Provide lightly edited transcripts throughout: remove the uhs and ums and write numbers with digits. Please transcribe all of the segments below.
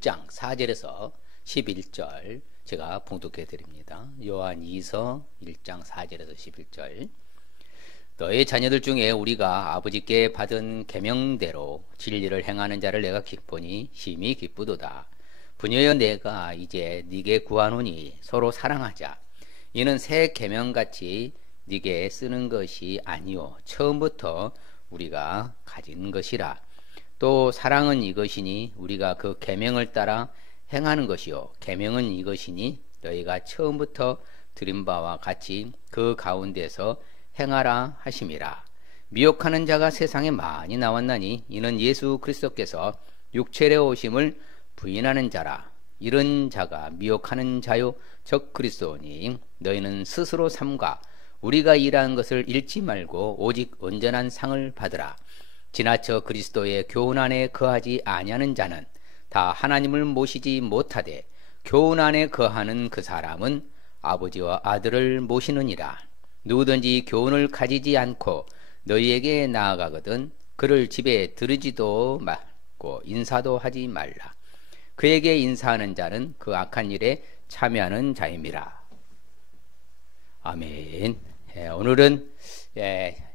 6장 4절에서 11절 제가 봉독해 드립니다. 요한 2서 1장 4절에서 11절. 너의 자녀들 중에 우리가 아버지께 받은 계명대로 진리를 행하는 자를 내가 기쁘니 심히 기쁘도다. 부녀여 내가 이제 네게 구하노니 서로 사랑하자. 이는 새 계명같이 네게 쓰는 것이 아니요 처음부터 우리가 가진 것이라. 또 사랑은 이것이니 우리가 그 계명을 따라 행하는 것이요 계명은 이것이니 너희가 처음부터 들은 바와 같이 그 가운데서 행하라 하심이라. 미혹하는 자가 세상에 많이 나왔나니 이는 예수 그리스도께서 육체에 오심을 부인하는 자라. 이런 자가 미혹하는 자요 적 그리스도니 너희는 스스로 삼가 우리가 일하는 것을 잃지 말고 오직 온전한 상을 받으라. 지나쳐 그리스도의 교훈 안에 거하지 아니하는 자는 다 하나님을 모시지 못하되 교훈 안에 거하는 그 사람은 아버지와 아들을 모시느니라. 누구든지 교훈을 가지지 않고 너희에게 나아가거든 그를 집에 들이지도 말고 인사도 하지 말라. 그에게 인사하는 자는 그 악한 일에 참여하는 자임이라. 아멘. 오늘은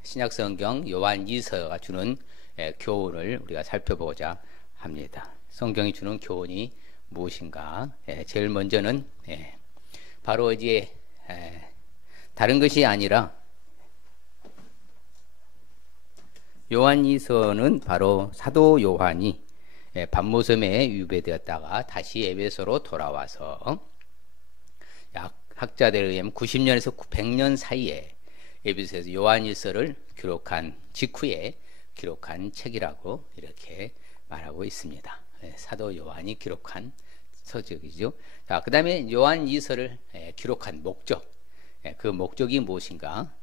신약성경 요한 2서가 주는 교훈을 우리가 살펴보고자 합니다. 성경이 주는 교훈이 무엇인가? 제일 먼저는 바로 이제 다른 것이 아니라 요한 2서는 바로 사도 요한이 밤모섬에 유배되었다가 다시 에베소로 돌아와서 약 학자들에 의하면 90년에서 100년 사이에 에베소에서 요한 1서를 기록한 직후에 기록한 책이라고 이렇게 말하고 있습니다. 사도 요한이 기록한 서적이죠. 자, 그 다음에 요한 2서를 기록한 목적, 그 목적이 무엇인가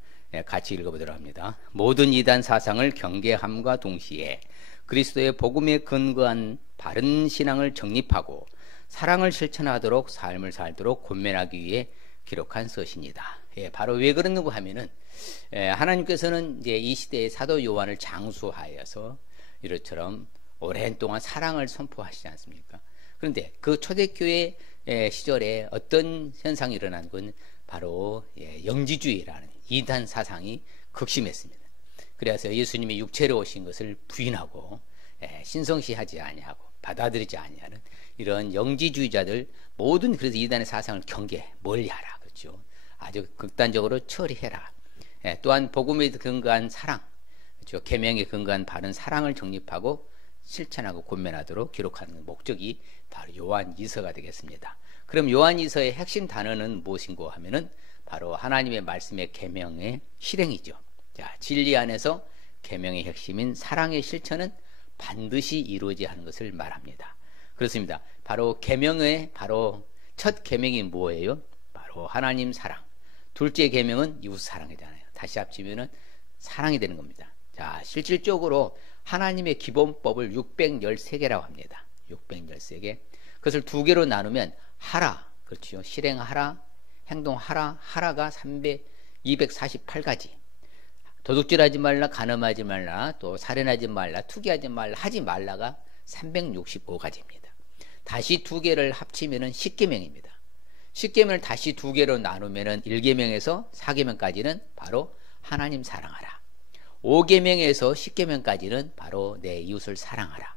같이 읽어보도록 합니다. 모든 이단 사상을 경계함과 동시에 그리스도의 복음에 근거한 바른 신앙을 정립하고 사랑을 실천하도록 삶을 살도록 권면하기 위해 기록한 서신이다. 바로 왜 그러는가 하면은 하나님께서는 이제 이 시대에 사도 요한을 장수하여서 이처럼 오랜 동안 사랑을 선포하시지 않습니까? 그런데 그 초대교회 시절에 어떤 현상이 일어난 건 바로 영지주의라는 이단 사상이 극심했습니다. 그래서 예수님이 육체로 오신 것을 부인하고 신성시하지 아니하고 받아들이지 아니하는 이런 영지주의자들 모든 그래서 이단의 사상을 멀리하라. 그렇죠? 아주 극단적으로 처리해라. 또한 복음에 근거한 사랑, 그렇죠? 계명에 근거한 바른 사랑을 정립하고 실천하고 권면하도록 기록하는 목적이 바로 요한 2서가 되겠습니다. 그럼 요한 2서의 핵심 단어는 무엇인고 하면은 바로 하나님의 말씀의 계명의 실행이죠. 자, 진리 안에서 계명의 핵심인 사랑의 실천은 반드시 이루어져야 하는 것을 말합니다. 그렇습니다. 바로 계명의 바로 첫 계명이 뭐예요? 바로 하나님 사랑. 둘째 계명은 이웃 사랑이잖아요. 다시 합치면은 사랑이 되는 겁니다. 자, 실질적으로 하나님의 기본법을 613개라고 합니다. 613개. 그것을 두 개로 나누면 하라. 그렇죠. 실행하라. 행동하라. 하라가 248가지. 도둑질하지 말라, 간음하지 말라, 또 살인하지 말라, 투기하지 말라, 하지 말라가 365가지입니다. 다시 두 개를 합치면은 10계명입니다. 10계명을 다시 두 개로 나누면은 1계명에서 4계명까지는 바로 하나님 사랑하라. 5계명에서 10계명까지는 바로 내 이웃을 사랑하라.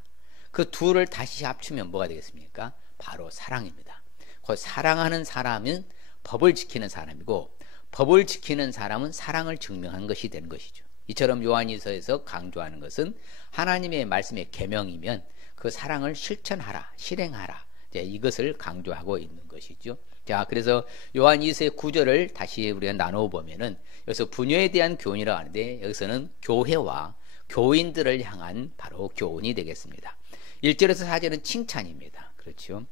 그 둘을 다시 합치면 뭐가 되겠습니까? 바로 사랑입니다. 그 사랑하는 사람은 법을 지키는 사람이고 법을 지키는 사람은 사랑을 증명한 것이 되는 것이죠. 이처럼 요한일서에서 강조하는 것은 하나님의 말씀의 계명이면 그 사랑을 실천하라, 실행하라. 이것을 강조하고 있는 것이죠. 자, 그래서 요한일서의 9절을 다시 우리가 나누어 보면은 여기서 부녀에 대한 교훈이라고 하는데 여기서는 교회와 교인들을 향한 바로 교훈이 되겠습니다. 1절에서 4절은 칭찬입니다. 그렇죠.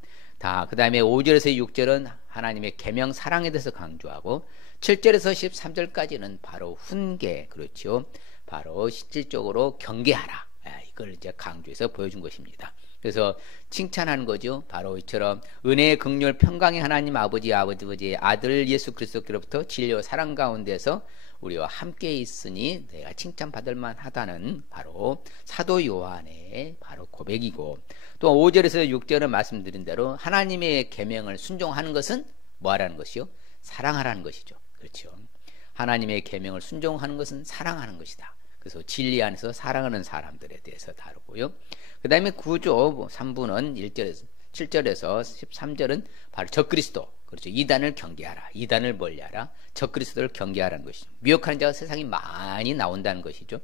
그 다음에 5절에서 6절은 하나님의 계명 사랑에 대해서 강조하고 7절에서 13절까지는 바로 훈계, 그렇죠. 바로 실질적으로 경계하라. 이걸 이제 강조해서 보여준 것입니다. 그래서 칭찬하는 거죠. 바로 이처럼 은혜의 긍휼 평강의 하나님 아버지의 아들 예수 그리스도께로부터 진리와 사랑 가운데서 우리와 함께 있으니 내가 칭찬받을 만하다는 바로 사도 요한의 바로 고백이고, 또 5절에서 6절은 말씀드린 대로 하나님의 계명을 순종하는 것은 뭐 하라는 것이요? 사랑하라는 것이죠. 그렇죠. 하나님의 계명을 순종하는 것은 사랑하는 것이다. 그래서 진리 안에서 사랑하는 사람들에 대해서 다루고요. 그 다음에 9조 3부는 1절에서 7절에서 13절은 바로 적그리스도, 그렇죠. 이단을 경계하라. 이단을 멀리하라. 적그리스도를 경계하라는 것이죠. 미혹하는 자가 세상에 많이 나온다는 것이죠.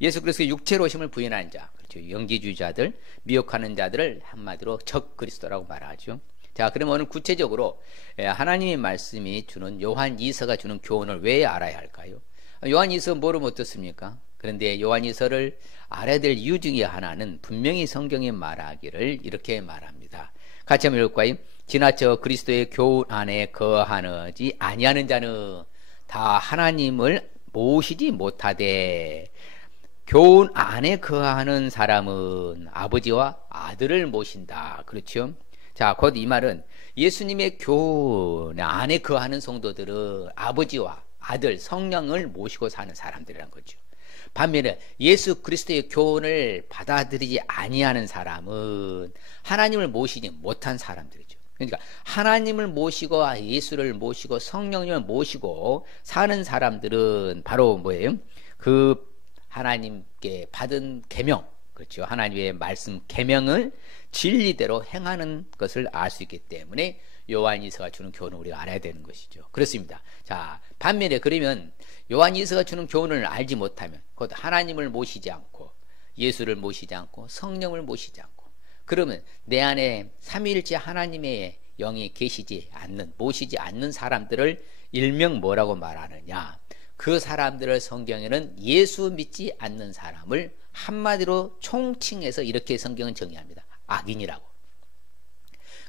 예수 그리스도의 육체로 오심을 부인하는 자, 그렇죠. 영지주의자들, 미혹하는 자들을 한마디로 적그리스도라고 말하죠. 자, 그러면 오늘 구체적으로 하나님의 말씀이 주는 요한 2서가 주는 교훈을 왜 알아야 할까요? 요한 2서 모르면 어떻습니까? 그런데 요한 2서를 알아야 될 이유 중에 하나는 분명히 성경에 말하기를 이렇게 말합니다. 같이 한번 읽을까요? 지나쳐 그리스도의 교훈 안에 거하지 아니하는 자는 다 하나님을 모시지 못하되, 교훈 안에 거하는 사람은 아버지와 아들을 모신다. 그렇죠? 자, 곧 이 말은 예수님의 교훈 안에 거하는 성도들은 아버지와 아들, 성령을 모시고 사는 사람들이란 거죠. 반면에 예수 그리스도의 교훈을 받아들이지 아니하는 사람은 하나님을 모시지 못한 사람들이죠. 그러니까 하나님을 모시고 예수를 모시고 성령님을 모시고 사는 사람들은 바로 뭐예요? 그 하나님께 받은 계명, 그렇죠. 하나님의 말씀 계명을 진리대로 행하는 것을 알 수 있기 때문에 요한이서가 주는 교훈을 우리가 알아야 되는 것이죠. 그렇습니다. 자, 반면에 그러면 요한이서가 주는 교훈을 알지 못하면 곧 하나님을 모시지 않고 예수를 모시지 않고 성령을 모시지 않고, 그러면 내 안에 삼위일체 하나님의 영이 계시지 않는, 모시지 않는 사람들을 일명 뭐라고 말하느냐? 그 사람들을 성경에는 예수 믿지 않는 사람을 한마디로 총칭해서 이렇게 성경은 정의합니다. 악인이라고.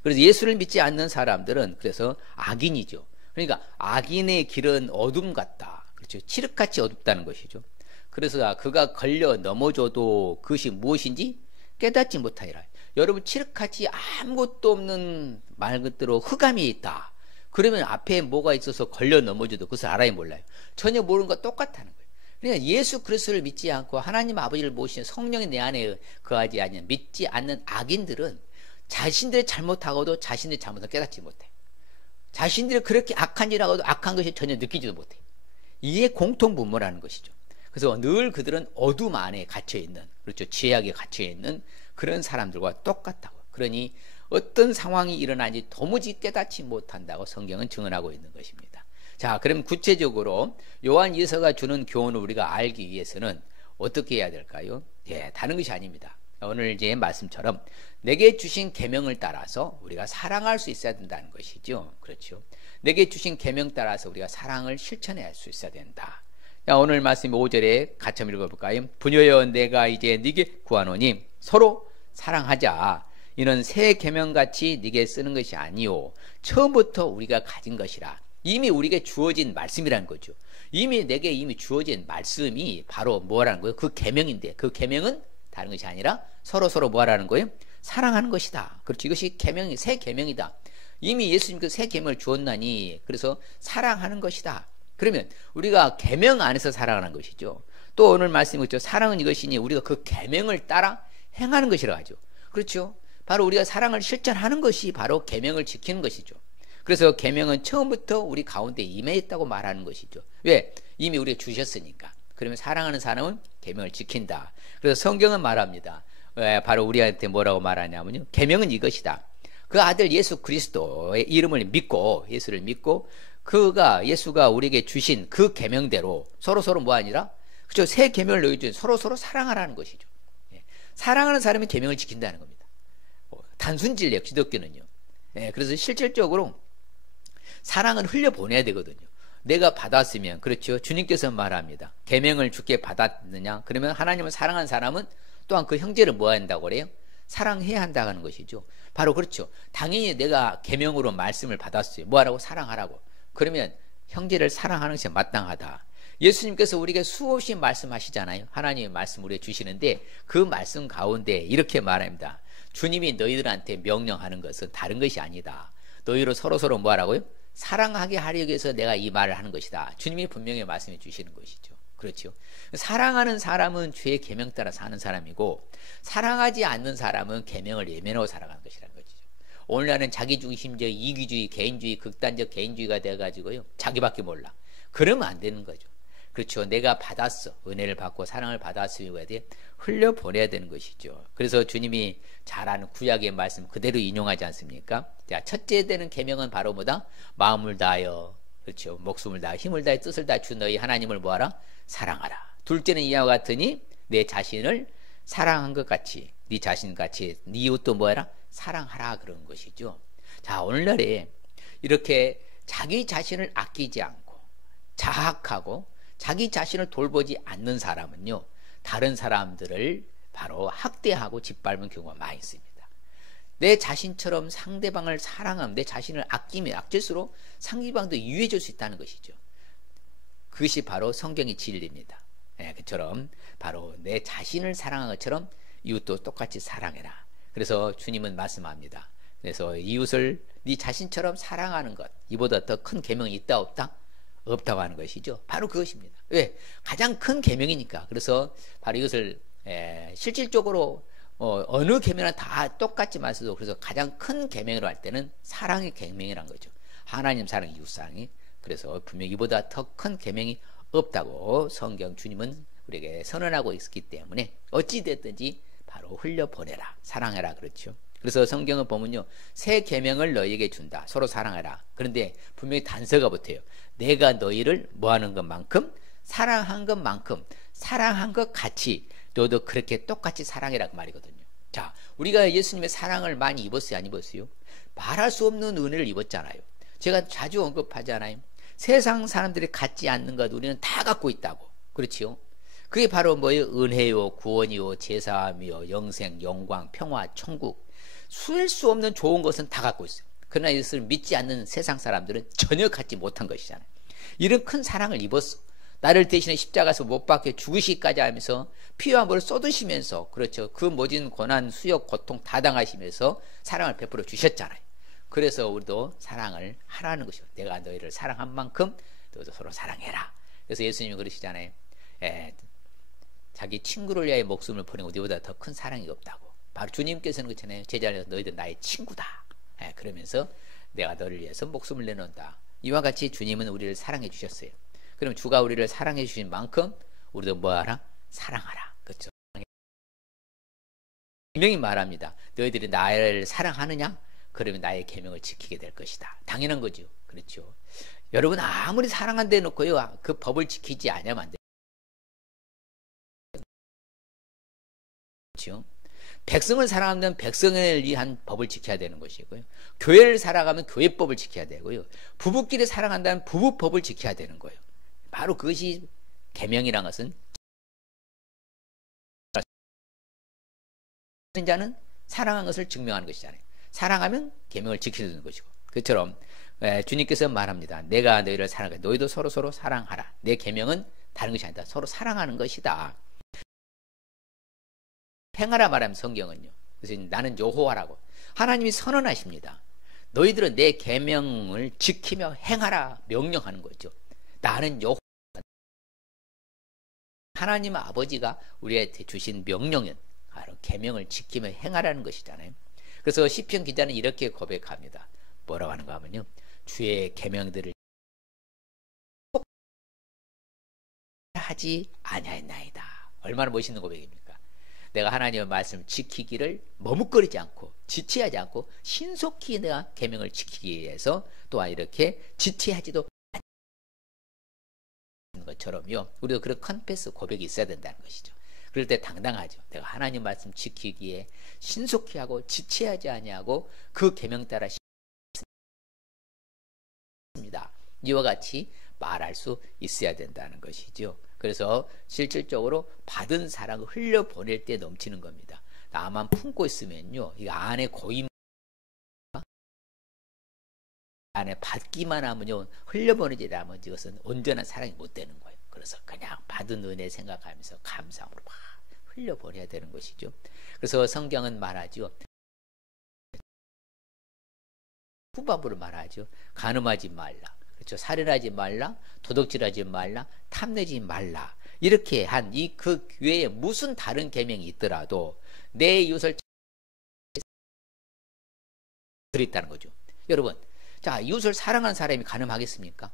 그래서 예수를 믿지 않는 사람들은 그래서 악인이죠. 그러니까 악인의 길은 어둠 같다. 그렇죠. 칠흑같이 어둡다는 것이죠. 그래서 그가 걸려 넘어져도 그것이 무엇인지 깨닫지 못하리라. 여러분, 칠흑같이 아무것도 없는 말 그대로 흑암이 있다. 그러면 앞에 뭐가 있어서 걸려 넘어져도 그것을 알아야 몰라요. 전혀 모르는 것 똑같다는 거예요. 그러니까 예수 그리스도를 믿지 않고 하나님 아버지를 모시는 성령이 내 안에 거하지 않는, 믿지 않는 악인들은 자신들의 잘못하고도 자신의 잘못을 깨닫지 못해. 자신들이 그렇게 악한 일하고도 악한 것이 전혀 느끼지도 못해. 이게 공통분모라는 것이죠. 그래서 늘 그들은 어둠 안에 갇혀있는, 그렇죠, 죄악에 갇혀있는 그런 사람들과 똑같다고. 그러니 어떤 상황이 일어나는지 도무지 깨닫지 못한다고 성경은 증언하고 있는 것입니다. 자, 그럼 구체적으로 요한 2서가 주는 교훈을 우리가 알기 위해서는 어떻게 해야 될까요? 예, 다른 것이 아닙니다. 오늘 이제 말씀처럼 내게 주신 계명을 따라서 우리가 사랑할 수 있어야 된다는 것이죠. 그렇죠. 내게 주신 계명 따라서 우리가 사랑을 실천할 수 있어야 된다. 자, 오늘 말씀 5절에 같이 한번 읽어볼까요? 부녀여, 내가 이제 네게 구하노니 서로 사랑하자. 이는 새 계명같이 네게 쓰는 것이 아니요 처음부터 우리가 가진 것이라. 이미 우리에게 주어진 말씀이라는 거죠. 이미 내게 이미 주어진 말씀이 바로 뭐라는 거예요? 그 계명인데, 그 계명은 다른 것이 아니라 서로 뭐라는 거예요? 사랑하는 것이다. 그렇죠. 이것이 계명이, 새 계명이다. 이미 예수님 그 새 계명을 주었나니 그래서 사랑하는 것이다. 그러면 우리가 계명 안에서 사랑하는 것이죠. 또 오늘 말씀이 그렇죠. 사랑은 이것이니 우리가 그 계명을 따라 행하는 것이라고 하죠. 그렇죠. 바로 우리가 사랑을 실천하는 것이 바로 계명을 지키는 것이죠. 그래서 계명은 처음부터 우리 가운데 임해있다고 말하는 것이죠. 왜? 이미 우리가 주셨으니까. 그러면 사랑하는 사람은 계명을 지킨다. 그래서 성경은 말합니다. 왜 바로 우리한테 뭐라고 말하냐면요, 계명은 이것이다. 그 아들 예수 그리스도의 이름을 믿고, 예수를 믿고 예수가 우리에게 주신 그 계명대로 서로 뭐 아니라, 그렇죠, 새 계명을 넣어주는 서로 사랑하라는 것이죠. 예. 사랑하는 사람이 계명을 지킨다는 겁니다. 단순 진리예요, 기독교는요. 예. 그래서 실질적으로 사랑은 흘려보내야 되거든요. 내가 받았으면, 그렇죠, 주님께서 말합니다. 계명을 주께 받았느냐? 그러면 하나님을 사랑한 사람은 또한 그 형제를 뭐 한다고 그래요? 사랑해야 한다는 것이죠. 바로 그렇죠. 당연히 내가 계명으로 말씀을 받았어요. 뭐 하라고? 사랑하라고. 그러면 형제를 사랑하는 것이 마땅하다. 예수님께서 우리에게 수없이 말씀하시잖아요. 하나님의 말씀 우리에게 주시는데 그 말씀 가운데 이렇게 말합니다. 주님이 너희들한테 명령하는 것은 다른 것이 아니다. 너희로 서로서로 뭐 하라고요? 사랑하게 하려고 해서 내가 이 말을 하는 것이다. 주님이 분명히 말씀해 주시는 것이죠. 그렇죠. 사랑하는 사람은 주의 계명 따라 사는 사람이고, 사랑하지 않는 사람은 계명을 예면하고 살아가는 것이라는 거죠. 오늘날은 자기중심적 이기주의, 개인주의, 극단적 개인주의가 돼가지고요, 자기밖에 몰라. 그러면 안 되는 거죠. 그렇죠. 내가 받았어. 은혜를 받고 사랑을 받았으면 해야 돼. 흘려보내야 되는 것이죠. 그래서 주님이 잘 아는 구약의 말씀 그대로 인용하지 않습니까? 자, 첫째 되는 계명은 바로 뭐다? 마음을 다하여, 그렇죠, 목숨을 다하여 힘을 다하여 뜻을 다하여 주 너희 하나님을 뭐하라? 사랑하라. 둘째는 이와 같으니 내 자신을 사랑한 것 같이, 네 자신 같이 네 이웃도 뭐하라? 사랑하라, 그런 것이죠. 자, 오늘날에 이렇게 자기 자신을 아끼지 않고 자학하고 자기 자신을 돌보지 않는 사람은요, 다른 사람들을 바로 학대하고 짓밟은 경우가 많이 있습니다. 내 자신처럼 상대방을 사랑하면, 내 자신을 아끼면 아낄수록 상대방도 유해질 수 있다는 것이죠. 그것이 바로 성경의 진리입니다. 그처럼 바로 내 자신을 사랑한 것처럼 이웃도 똑같이 사랑해라. 그래서 주님은 말씀합니다. 그래서 이웃을 네 자신처럼 사랑하는 것, 이보다 더 큰 계명이 있다 없다? 없다고 하는 것이죠. 바로 그것입니다. 왜? 가장 큰 계명이니까. 그래서 바로 이것을 실질적으로 어느 계명이나 다 똑같이 말해도, 그래서 가장 큰 계명으로 할 때는 사랑의 계명이란 거죠. 하나님 사랑, 이웃 사랑이. 그래서 분명히 이보다 더 큰 계명이 없다고 성경 주님은 우리에게 선언하고 있기 때문에 어찌 됐든지 바로 흘려보내라, 사랑해라, 그렇죠. 그래서 성경을 보면요, 새 계명을 너희에게 준다. 서로 사랑해라. 그런데 분명히 단서가 붙어요. 내가 너희를 뭐하는 것만큼, 사랑한 것만큼, 사랑한 것 같이 너도 그렇게 똑같이 사랑해라, 그 말이거든요. 자, 우리가 예수님의 사랑을 많이 입었어요, 안 입었어요? 말할 수 없는 은혜를 입었잖아요. 제가 자주 언급하잖아요. 세상 사람들이 갖지 않는 것 우리는 다 갖고 있다고. 그렇지요? 그게 바로 뭐예요? 은혜요, 구원이요, 제사함이요, 영생, 영광, 평화, 천국. 수일 수 없는 좋은 것은 다 갖고 있어요. 그러나 이것을 믿지 않는 세상 사람들은 전혀 갖지 못한 것이잖아요. 이런 큰 사랑을 입었어. 나를 대신에 십자가에서 못 박혀 죽으시기까지 하면서 피와 물을 쏟으시면서, 그렇죠, 그 모진 고난, 수욕, 고통 다 당하시면서 사랑을 베풀어 주셨잖아요. 그래서 우리도 사랑을 하라는 것이고, 내가 너희를 사랑한 만큼 너희도 서로 사랑해라. 그래서 예수님이 그러시잖아요. 자기 친구를 위하여 목숨을 버리고 너희보다 더 큰 사랑이 없다고. 바로 주님께서는 그렇잖아요. 제자리에서 너희들 나의 친구다. 그러면서 내가 너를 위해서 목숨을 내놓는다. 이와 같이 주님은 우리를 사랑해 주셨어요. 그럼 주가 우리를 사랑해 주신 만큼 우리도 뭐하라? 사랑하라. 그렇죠. 분명히 말합니다. 너희들이 나를 사랑하느냐? 그러면 나의 계명을 지키게 될 것이다. 당연한 거죠. 그렇죠. 여러분 아무리 사랑한다 해놓고요, 그 법을 지키지 않으면 안 돼요. 그렇죠. 백성을 사랑하면 백성을 위한 법을 지켜야 되는 것이고요. 교회를 사랑하면 교회법을 지켜야 되고요. 부부끼리 사랑한다면 부부법을 지켜야 되는 거예요. 바로 그것이 계명이라는 것은, 자는 사랑한 것을 증명하는 것이잖아요. 사랑하면 계명을 지켜주는 것이고, 그처럼 주님께서 말합니다. 내가 너희를 사랑해, 너희도 서로 사랑하라. 내 계명은 다른 것이 아니다. 서로 사랑하는 것이다. 행하라 말하면 성경은요, 그래서 나는 여호와라고 하나님이 선언하십니다. 너희들은 내 계명을 지키며 행하라 명령하는 거죠. 나는 여호와. 하나님 아버지가 우리한테 주신 명령은 바로 계명을 지키며 행하라는 것이잖아요. 그래서 시편 기자는 이렇게 고백합니다. 뭐라고 하는가 하면요, 주의 계명들을 하지 아니하였나이다. 얼마나 멋있는 고백입니까? 내가 하나님의 말씀을 지키기를 머뭇거리지 않고 지체하지 않고 신속히 내가 계명을 지키기 위해서 또한 이렇게 지체하지도 않는 것처럼요, 우리도 그런 컨페스 고백이 있어야 된다는 것이죠. 그럴 때 당당하죠. 내가 하나님 말씀 지키기에 신속히 하고 지체하지 아니하고 그 계명 따라 있습니다. 이와 같이 말할 수 있어야 된다는 것이죠. 그래서 실질적으로 받은 사랑을 흘려보낼 때 넘치는 겁니다. 나만 품고 있으면요, 이 안에 고임, 안에 받기만 하면요, 흘려보내지 않으면 이것은 온전한 사랑이 못 되는 거예요. 그래서 그냥 받은 은혜 생각하면서 감사함으로 막 흘려보내야 되는 것이죠. 그래서 성경은 말하죠. 후반부를 말하죠. 간음하지 말라. 그렇죠. 살인하지 말라. 도둑질하지 말라. 탐내지 말라. 이렇게 한 이 그 외에 무슨 다른 계명이 있더라도 내 이웃을 들어있다는 거죠. 여러분, 자, 이웃을 사랑하는 사람이 간음하겠습니까?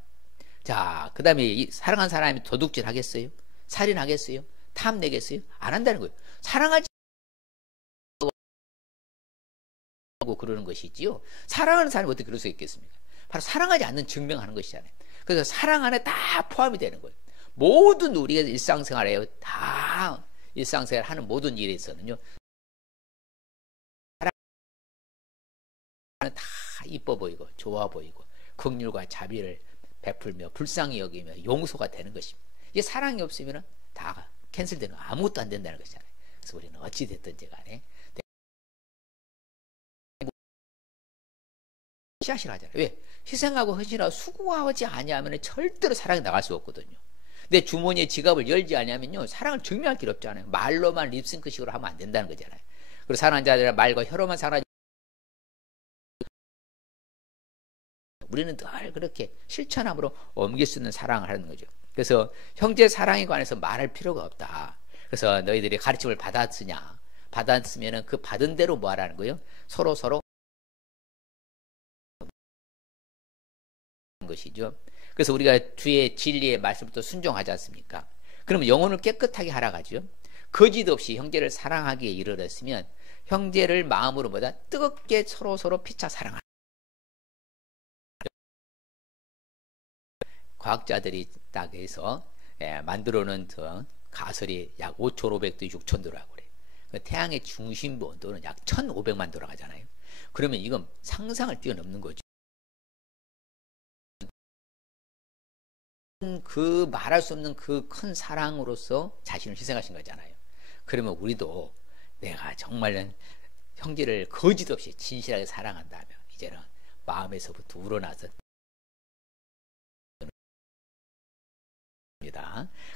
자, 그 다음에 사랑하는 사람이 도둑질 하겠어요? 살인하겠어요? 탐내겠어요? 안 한다는 거예요. 사랑하지 않고 그러는 것이지요. 사랑하는 사람이 어떻게 그럴 수 있겠습니까? 바로 사랑하지 않는 증명하는 것이잖아요. 그래서 사랑 안에 다 포함이 되는 거예요. 모든 우리가 일상생활에 다 일상생활 하는 모든 일에 있어는요. 사랑은 다 이뻐 보이고 좋아 보이고 긍휼과 자비를 베풀며 불쌍히 여기며 용서가 되는 것입니다. 이게 사랑이 없으면 다 캔슬되는 거, 아무것도 안 된다는 것이잖아요. 그래서 우리는 어찌 됐든지 간에 희생을 하잖아요. 왜? 희생하고 헌신하고 수고하지 아니하면 절대로 사랑이 나갈 수 없거든요. 내 주머니에 지갑을 열지 않으면요 사랑을 증명할 길 없잖아요. 말로만 립싱크식으로 하면 안 된다는 거잖아요. 그리고 사랑하는 자들은 말과 혀로만 사랑하지 우리는 늘 그렇게 실천함으로 옮길 수 있는 사랑을 하는 거죠. 그래서 형제 사랑에 관해서 말할 필요가 없다. 그래서 너희들이 가르침을 받았으냐? 받았으면 그 받은 대로 뭐 하라는 거예요? 서로 것이죠. 그래서 우리가 주의 진리의 말씀부터 순종하지 않습니까? 그러면 영혼을 깨끗하게 하라 가죠. 거짓 없이 형제를 사랑하기에 이르렀으면 형제를 마음으로 보다 뜨겁게 서로 피차 사랑하라. 과학자들이 딱 해서 만들어놓은 가설이 약 5,500도 6,000도라고 그래요. 태양의 중심부 온도는 약 1,500만 도라고 하잖아요. 그러면 이건 상상을 뛰어넘는 거죠. 그 말할 수 없는 그 큰 사랑으로서 자신을 희생하신 거잖아요. 그러면 우리도 내가 정말 형제를 거짓 없이 진실하게 사랑한다면 이제는 마음에서부터 우러나서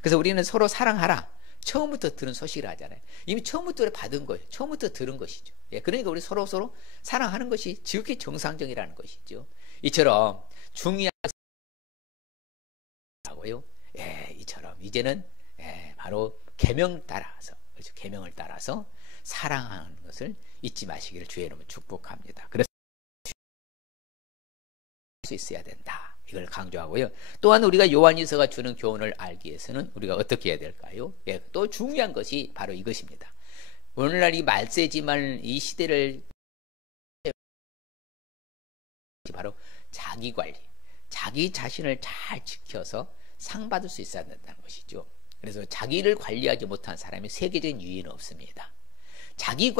그래서 우리는 서로 사랑하라. 처음부터 들은 소식을 하잖아요. 이미 처음부터 받은 거예요. 처음부터 들은 것이죠. 그러니까 우리 서로 사랑하는 것이 지극히 정상적이라는 것이죠. 이처럼 중요한 이처럼 이제는 바로 계명 따라서 그렇죠. 계명을 따라서 사랑하는 것을 잊지 마시기를 주의 이름으로 축복합니다. 그래서 수 있어야 된다. 이걸 강조하고요. 또한 우리가 요한일서가 주는 교훈을 알기 위해서는 우리가 어떻게 해야 될까요? 또 중요한 것이 바로 이것입니다. 오늘날 이 말세지만 이 시대를 바로 자기관리, 자기 자신을 잘 지켜서 상 받을 수 있어야 된다는 것이죠. 그래서 자기를 관리하지 못한 사람이 세계적인 유의는 없습니다. 자기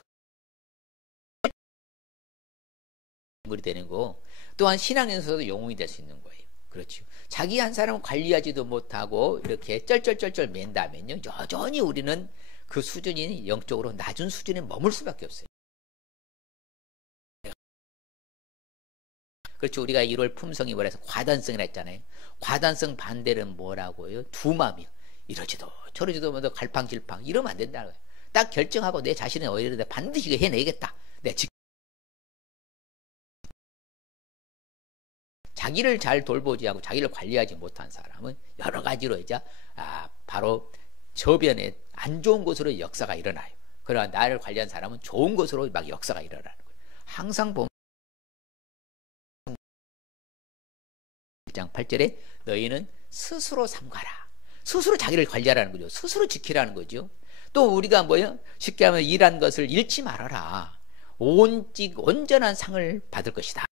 인물이 되는 거 또한 신앙에서도 영웅이 될 수 있는 거예요. 그렇죠. 자기 한 사람은 관리하지도 못하고 이렇게 쩔쩔쩔쩔 맨다면요 여전히 우리는 그 수준이 영적으로 낮은 수준에 머물 수밖에 없어요. 그렇죠. 우리가 1월 품성이 뭐라 해서 과단성이라 했잖아요. 과단성 반대는 뭐라고요? 두 마음이요. 이러지도 저러지도 못하고 갈팡질팡 이러면 안 된다는 거예요. 딱 결정하고 내 자신의 어휘를 반드시 해내겠다. 자기를 잘 돌보지 않고 자기를 관리하지 못한 사람은 여러 가지로 이제 바로 저변에 안 좋은 것으로 역사가 일어나요. 그러나 나를 관리한 사람은 좋은 것으로 막 역사가 일어나는 거예요. 항상 보면 1장 8절에 너희는 스스로 삼가라. 스스로 자기를 관리하라는 거죠. 스스로 지키라는 거죠. 또 우리가 뭐예요? 쉽게 하면 일한 것을 잃지 말아라. 온전한 상을 받을 것이다.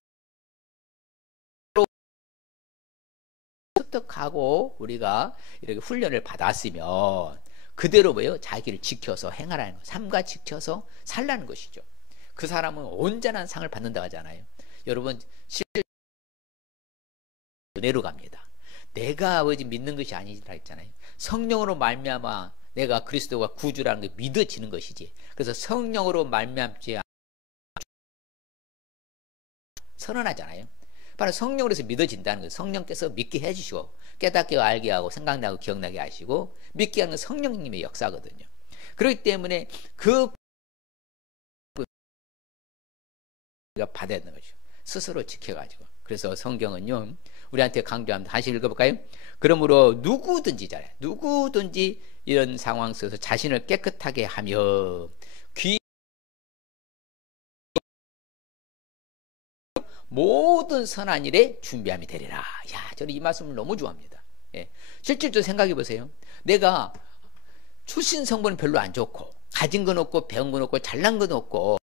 습득하고 우리가 이렇게 훈련을 받았으면 그대로 뭐예요? 자기를 지켜서 행하라는 거. 삼가 지켜서 살라는 것이죠. 그 사람은 온전한 상을 받는다고 하잖아요. 여러분 은혜로 갑니다. 내가 아버지 믿는 것이 아니라 했잖아요. 성령으로 말미암아 내가 그리스도가 구주라는 게 믿어지는 것이지. 그래서 성령으로 말미암지 선언하잖아요. 바로 성령으로서 믿어진다는 거예요. 성령께서 믿게 해주시고 깨닫게 알게 하고 생각나고 기억나게 하시고 믿게 하는 건 성령님의 역사거든요. 그렇기 때문에 그 우리가 받아야 되는 거죠. 스스로 지켜가지고. 그래서 성경은요, 우리한테 강조합니다. 다시 읽어볼까요? 그러므로 누구든지 이런 상황 속에서 자신을 깨끗하게 하며 모든 선한 일에 준비함이 되리라. 야, 저는 이 말씀을 너무 좋아합니다. 예. 실질적으로 생각해 보세요. 내가 출신 성분은 별로 안 좋고, 가진 건 없고, 배운 건 없고, 잘난 건 없고,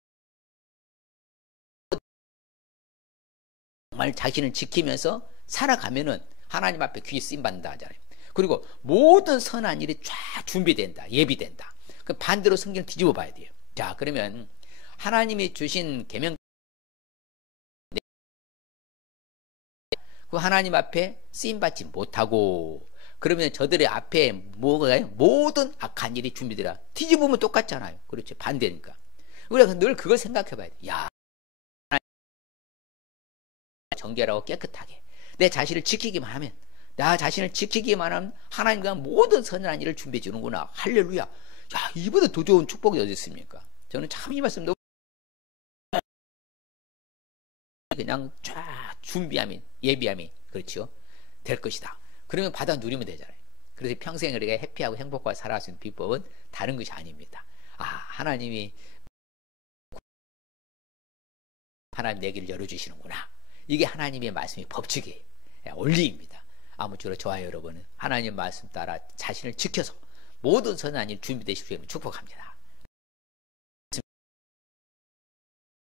정말 자신을 지키면서 살아가면은 하나님 앞에 귀에 쓰임 받는다 하잖아요. 그리고 모든 선한 일이 쫙 준비된다, 예비된다. 그 반대로 성경을 뒤집어 봐야 돼요. 자, 그러면 하나님이 주신 계명, 그 하나님 앞에 쓰임 받지 못하고, 그러면 저들의 앞에 뭐가요? 모든 악한 일이 준비되라. 뒤집으면 똑같잖아요. 그렇죠. 반대니까. 우리가 늘 그걸 생각해 봐야 돼. 야, 정결하고 깨끗하게 내 자신을 지키기만 하면, 나 자신을 지키기만 하면 하나님과 모든 선한 일을 준비해 주는구나. 할렐루야. 야, 이보다 더 좋은 축복이 어디 있습니까? 저는 참 이 말씀 너무 그냥 쫙 준비함이, 예비함이, 그렇죠, 될 것이다. 그러면 받아 누리면 되잖아요. 그래서 평생 우리가 해피하고 행복하게 살아갈 수 있는 비법은 다른 것이 아닙니다. 아, 하나님 내 길을 열어주시는구나. 이게 하나님의 말씀이 법칙이에요. 원리입니다. 아무쪼록 저와 여러분은 하나님 말씀 따라 자신을 지켜서 모든 선한 일 준비되시길 축복합니다.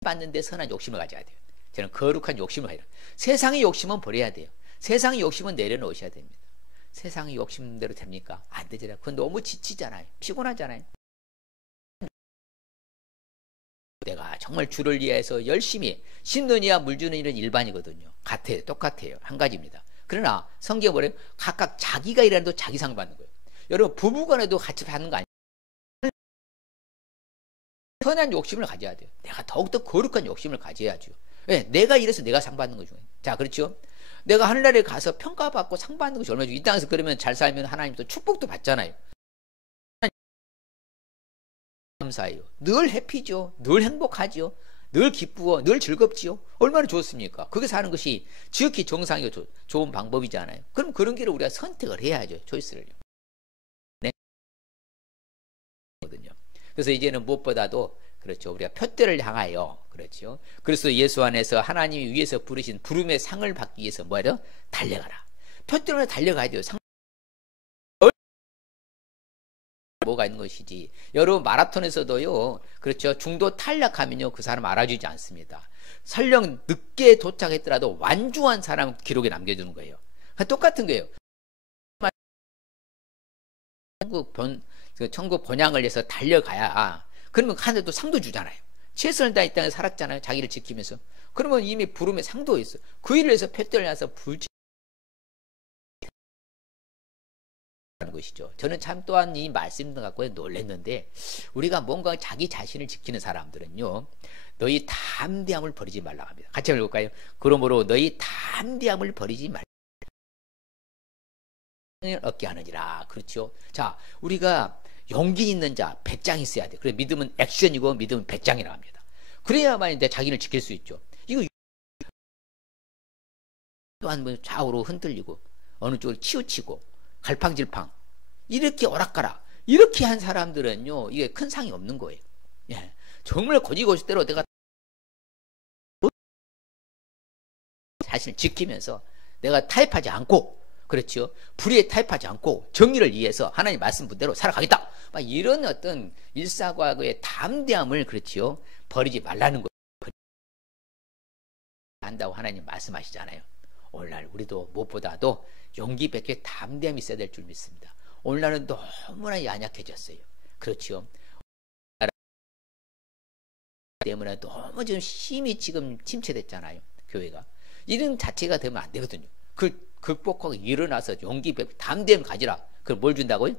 받는데 선한 욕심을 가져야 돼요. 저는 거룩한 욕심을 가져야 돼요. 세상의 욕심은 버려야 돼요. 세상의 욕심은 내려놓으셔야 됩니다. 세상의 욕심대로 됩니까? 안 되잖아요. 그건 너무 지치잖아요. 피곤하잖아요. 내가 정말 주를 위해서 열심히 심는 이와 물 주는 일은 일반이거든요. 같아요. 똑같아요. 한 가지입니다. 그러나 성경에 뭐래요? 각각 자기가 일하는 자기 상 받는 거예요. 여러분 부부간에도 같이 받는 거 아니에요? 선한 욕심을 가져야 돼요. 내가 더욱더 거룩한 욕심을 가져야죠. 왜? 내가 이래서 내가 상 받는 거죠. 자, 그렇죠? 내가 하늘나라에 가서 평가받고 상 받는 것이 얼마나 좋아요. 이 땅에서 그러면 잘 살면 하나님 또 축복도 받잖아요. 감사해요. 늘 해피죠. 늘 행복하죠. 늘 기쁘고 늘 즐겁지요. 얼마나 좋습니까? 그게 사는 것이 지극히 정상이고 좋은 방법이잖아요. 그럼 그런 길을 우리가 선택을 해야죠. 초이스를요. 네. 그래서 이제는 무엇보다도 그렇죠. 우리가 표대를 향하여, 그렇죠. 그래서 예수 안에서 하나님이 위에서 부르신 부름의 상을 받기 위해서 뭐예요? 달려가라. 표대로 달려가야 돼요. 뭐가 있는 것이지. 여러분 마라톤에서도요, 그렇죠, 중도 탈락하면요 그 사람 알아주지 않습니다. 설령 늦게 도착했더라도 완주한 사람 기록에 남겨주는 거예요. 똑같은 거예요. 천국 본향을 위해서 달려가야, 그러면 하늘도 상도 주잖아요. 최선을 다해 이 땅에 살았잖아요. 자기를 지키면서. 그러면 이미 부름에 상도 있어. 그 일을 위해서 표대를 향해서 불지 것이죠. 저는 참 또한 이 말씀 갖고 놀랐는데, 우리가 뭔가 자기 자신을 지키는 사람들은요, 너희 담대함을 버리지 말라고 합니다. 같이 읽을까요? 그러므로 너희 담대함을 버리지 말라 얻게 하느니라. 그렇죠. 자, 우리가 용기 있는 자, 배짱이 있어야 돼. 그래, 믿음은 액션이고 믿음은 배짱이라고 합니다. 그래야만 이제 자기를 지킬 수 있죠. 이거 또한 뭐 좌우로 흔들리고 어느 쪽으로 치우치고 갈팡질팡 이렇게 오락가락 이렇게 한 사람들은요, 이게 큰 상이 없는 거예요. 예, 정말 고지고지대로 내가 자신을 지키면서 내가 타협하지 않고, 그렇죠, 불의에 타협하지 않고 정의를 위해서 하나님 말씀대로 살아가겠다, 막 이런 어떤 일사과거의 담대함을, 그렇죠, 버리지 말라는 거예요. 한다고 하나님 말씀하시잖아요. 오늘날 우리도 무엇보다도 용기밖에 담대함이 있어야 될 줄 믿습니다. 오늘날은 너무나 연약해졌어요. 그렇죠. 때문에 너무 지금 힘이 지금 침체됐잖아요. 교회가. 이런 자체가 되면 안 되거든요. 그걸 극복하고 일어나서 용기, 담대함 가지라. 그걸 뭘 준다고요?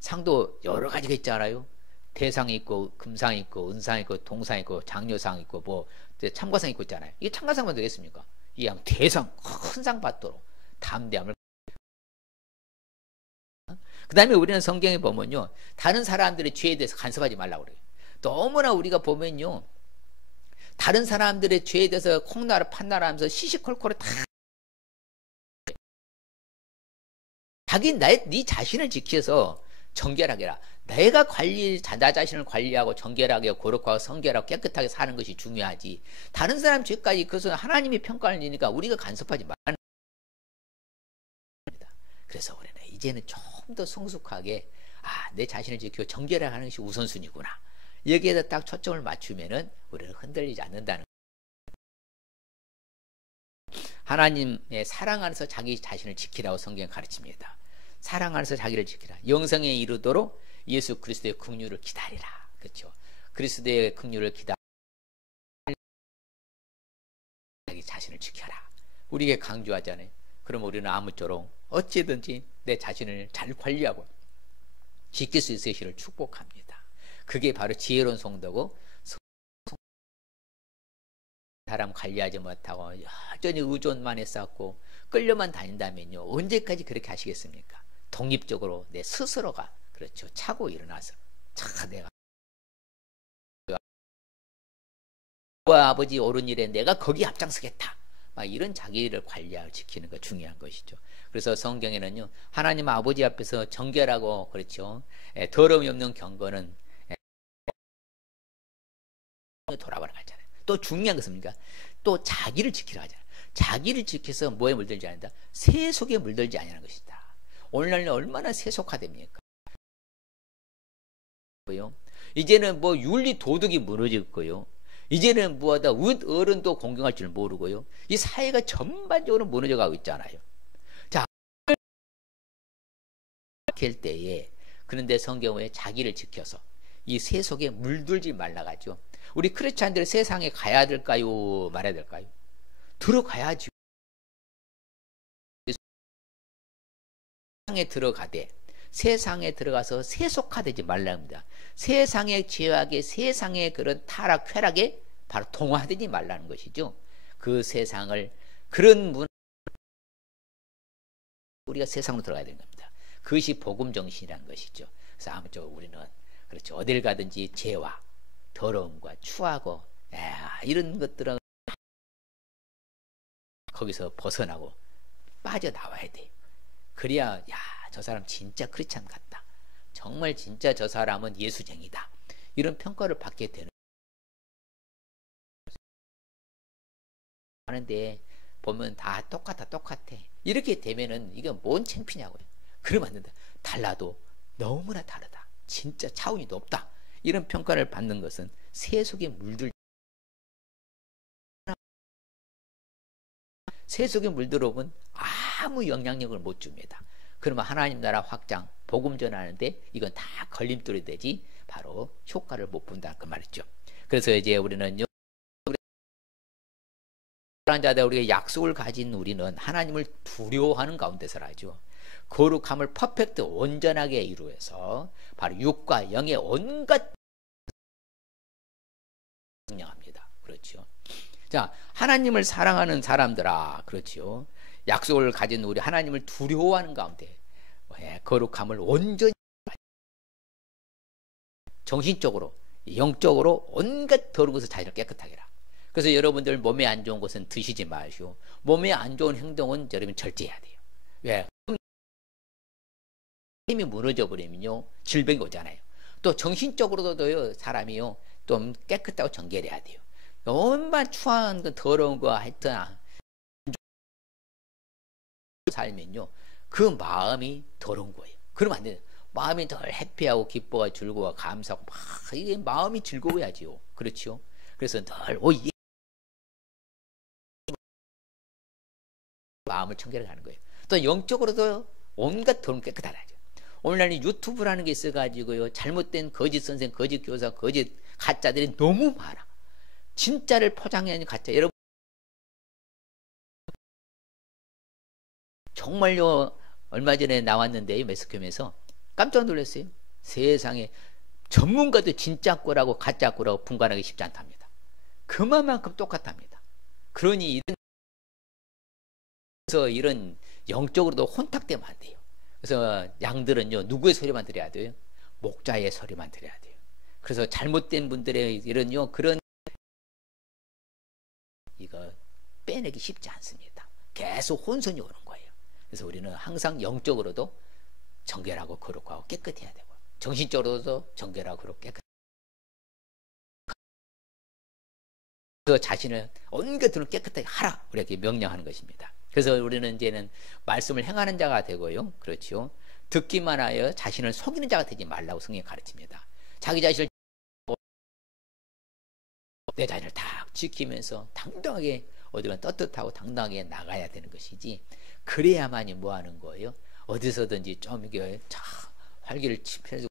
상도 여러 가지가 있잖아요. 대상이 있고, 금상이 있고, 은상이 있고, 동상이 있고, 장려상이 있고, 뭐 참가상이 있고 있잖아요. 이게 참가상만 되겠습니까? 이게 대상, 큰 상 받도록 담대함을. 그 다음에 우리는 성경에 보면요, 다른 사람들의 죄에 대해서 간섭하지 말라고 그래요. 너무나 우리가 보면요, 다른 사람들의 죄에 대해서 콩나라 판나라 하면서 시시콜콜 다 네 자신을 지켜서 정결하게 해라. 내가 나 자신을 관리하고 정결하게 거룩하고 성결하고 깨끗하게 사는 것이 중요하지. 다른 사람 죄까지 그것은 하나님이 평가를 내니까 우리가 간섭하지 말아야 합니다. 그래서 우리는 이제는 좀 더 성숙하게 내 자신을 지켜 정결하게 하는 것이 우선순위구나. 여기에다 딱 초점을 맞추면은 우리는 흔들리지 않는다는 거예요. 하나님의 사랑 안에서 자기 자신을 지키라고 성경이 가르칩니다. 사랑 안에서 자기를 지키라. 영생에 이르도록 예수 그리스도의 긍휼을 기다리라. 그렇죠? 그리스도의 긍휼을 기다리라. 자기 자신을 지켜라. 우리에게 강조하잖아요. 그럼 우리는 아무쪼록 어찌든지 내 자신을 잘 관리하고 지킬 수 있으시기를 축복합니다. 그게 바로 지혜로운 성도고, 사람 관리하지 못하고 여전히 의존만 했었고 끌려만 다닌다면요, 언제까지 그렇게 하시겠습니까? 독립적으로 내 스스로가, 그렇죠, 차고 일어나서 내가 아버지 옳은 일에 내가 거기 앞장서겠다, 막 이런 자기를 관리하고 지키는 거 중요한 것이죠. 그래서 성경에는요, 하나님 아버지 앞에서 정결하고, 그렇죠, 더러움이 없는 경건은 돌아가는 거잖아요. 또 중요한 것은 뭡니까? 또 자기를 지키라 하잖아요. 자기를 지켜서 뭐에 물들지 않는다? 세속에 물들지 않냐는 것이다. 오늘날은 얼마나 세속화됩니까? 이제는 뭐 윤리 도덕이 무너졌고요. 이제는 무엇보다 어른도 공경할 줄 모르고요. 이 사회가 전반적으로 무너져가고 있잖아요. 자, 할 때에, 그런데 성경에 자기를 지켜서 이 세속에 물들지 말라가죠. 우리 크리스찬들 세상에 가야 될까요? 말아야 될까요? 들어가야죠. 세상에 들어가되, 세상에 들어가서 세속화되지 말랍니다. 세상의 죄악에, 세상의 그런 타락, 쾌락에 바로 동화되지 말라는 것이죠. 그 세상을, 그런 문, 우리가 세상으로 들어가야 되는 겁니다. 그것이 복음 정신이라는 것이죠. 그래서 아무쪼록 우리는, 그렇죠, 어딜 가든지 죄와 더러움과 추하고 이런 것들은 거기서 벗어나고 빠져나와야 돼요. 그래야 저 사람 진짜 크리스찬 같다, 정말 진짜 저 사람은 예수쟁이다, 이런 평가를 받게 되는. 하는데 보면 다 똑같아 이렇게 되면은 이게 뭔 창피냐고요. 그러면 안 된다. 달라도 너무나 다르다, 진짜 차원이 높다, 이런 평가를 받는 것은 세속에 물들어오면 아무 영향력을 못 줍니다. 그러면 하나님 나라 확장, 복음 전하는데 이건 다 걸림돌이 되지 바로 효과를 못 본다, 그 말이죠. 그래서 이제 우리는요, 자들, 우리가 약속을 가진 우리는 하나님을 두려워하는 가운데 살아야죠. 거룩함을 퍼펙트 온전하게 이루어서 바로 육과 영의 온갖 증명합니다. 그렇죠. 자, 하나님을 사랑하는 사람들아, 그렇죠, 약속을 가진 우리 하나님을 두려워하는 가운데 거룩함을 온전히, 정신적으로 영적으로 온갖 더러운 것을 자기를 깨끗하게 해라. 그래서 여러분들 몸에 안 좋은 것은 드시지 마시오. 몸에 안 좋은 행동은 여러분 절제해야 돼요. 왜? 힘이 무너져 버리면요, 질병이 오잖아요. 또 정신적으로도요, 사람이요 좀 깨끗하고 정결해야 돼요. 너무만 추한 그 더러운 거 하여튼 살면요, 그 마음이 더러운 거예요. 그러면 안 돼요. 마음이 덜 해피하고 기뻐하고 즐거워 감사하고 막 이게 마음이 즐거워야지요. 그렇죠? 그래서 늘 마음을 청결해 가는 거예요. 또 영적으로도 온갖 더러움 깨끗하다죠. 오늘날 유튜브라는 게 있어가지고요, 잘못된 거짓 선생, 거짓 교사, 거짓 가짜들이 너무 많아. 진짜를 포장하는 가짜. 여러분 정말요, 얼마 전에 나왔는데요, 매스컴에서 깜짝 놀랐어요. 세상에 전문가도 진짜 거라고 가짜 거라고 분간하기 쉽지 않답니다. 그만큼 똑같답니다. 그러니 이런 영적으로도 혼탁되면 안 돼요. 그래서 양들은요, 누구의 소리만 들어야 돼요? 목자의 소리만 들어야 돼요. 그래서 잘못된 분들의 이런요 그런 이거 빼내기 쉽지 않습니다. 계속 혼선이 오는 거예요. 그래서 우리는 항상 영적으로도 정결하고 거룩하고 깨끗해야 되고 정신적으로도 정결하고 거룩하고 깨끗. 그래서 자신을 온갖으로 깨끗하게 하라 우리에게 명령하는 것입니다. 그래서 우리는 이제는 말씀을 행하는 자가 되고요. 그렇죠. 듣기만 하여 자신을 속이는 자가 되지 말라고 성경이 가르칩니다. 자기 자신을 내 자신을 딱 지키면서 당당하게 어디가 떳떳하고 당당하게 나가야 되는 것이지 그래야만이 뭐 하는 거예요? 어디서든지 좀 이게 활기를 펴주고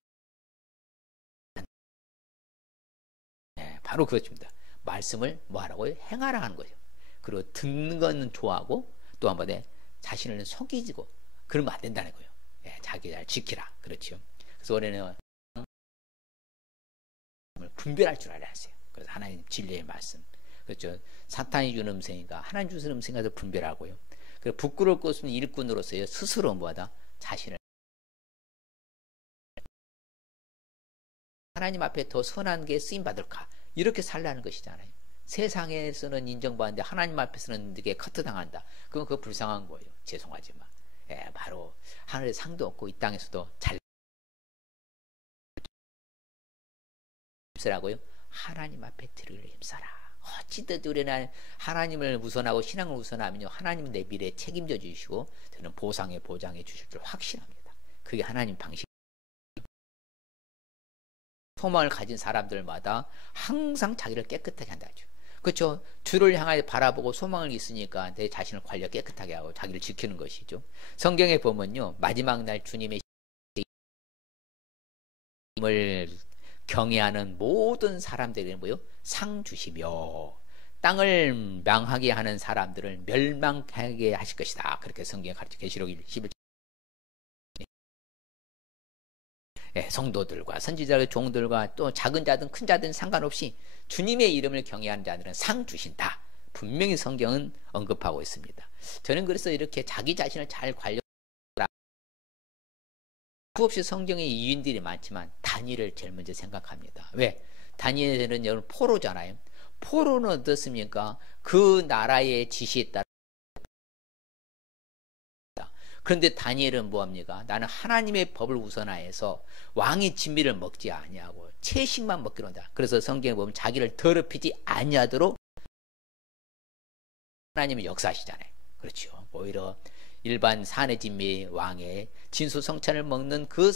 네, 바로 그것입니다. 말씀을 뭐 하라고요? 행하라 하는 거죠. 그리고 듣는 건 좋아하고 또 한 번에 자신을 속이고 그러면 안 된다는 거예요. 네, 자기 잘 지키라. 그렇죠. 그래서 우리는 분별할 줄 알아야 했어요. 그래서 하나님 진리의 말씀. 그렇죠. 사탄이 주는 음성인가 하나님 주는 음성인가도 분별하고요. 그리고 부끄러울 것은 일꾼으로서요. 스스로 뭐하다? 자신을 하나님 앞에 더 선한 게 쓰임받을까? 이렇게 살라는 것이잖아요. 세상에서는 인정받는데 하나님 앞에서는 이게 커트당한다. 그건 그거 불쌍한 거예요. 죄송하지만. 예, 바로 하늘에 상도 없고 이 땅에서도 잘 힘쓰라고요. 하나님 앞에 들을 힘써라. 어찌됐든 우리는 하나님을 우선하고 신앙을 우선하면요. 하나님은 내 미래에 책임져 주시고 저는 보상에 보장해 주실 줄 확신합니다. 그게 하나님 방식. 소망을 가진 사람들마다 항상 자기를 깨끗하게 한다죠. 그렇죠. 주를 향하여 바라보고 소망을 있으니까 내 자신을 관리 깨끗하게 하고 자기를 지키는 것이죠. 성경에 보면요. 마지막 날 주님의 힘을 경외하는 모든 사람들에게 뭐요? 상 주시며 땅을 망하게 하는 사람들을 멸망하게 하실 것이다. 그렇게 성경에 가르쳐 계시록 11장. 예, 성도들과 선지자의 종들과 또 작은 자든 큰 자든 상관없이 주님의 이름을 경외하는 자들은 상 주신다. 분명히 성경은 언급하고 있습니다. 저는 그래서 이렇게 자기 자신을 잘 관리하라. 수없이 성경의 이인들이 많지만 다니엘을 제일 먼저 생각합니다. 왜? 다니엘은 여러분 포로잖아요. 포로는 어떻습니까? 그 나라의 지시에 따라. 그런데 다니엘은 뭐합니까? 나는 하나님의 법을 우선하여서 왕의 진미를 먹지 아니하고 채식만 먹기로 한다. 그래서 성경에 보면 자기를 더럽히지 아니하도록 하나님은 역사하시잖아요. 그렇죠. 오히려 일반 산의 진미 왕의 진수성찬을 먹는 그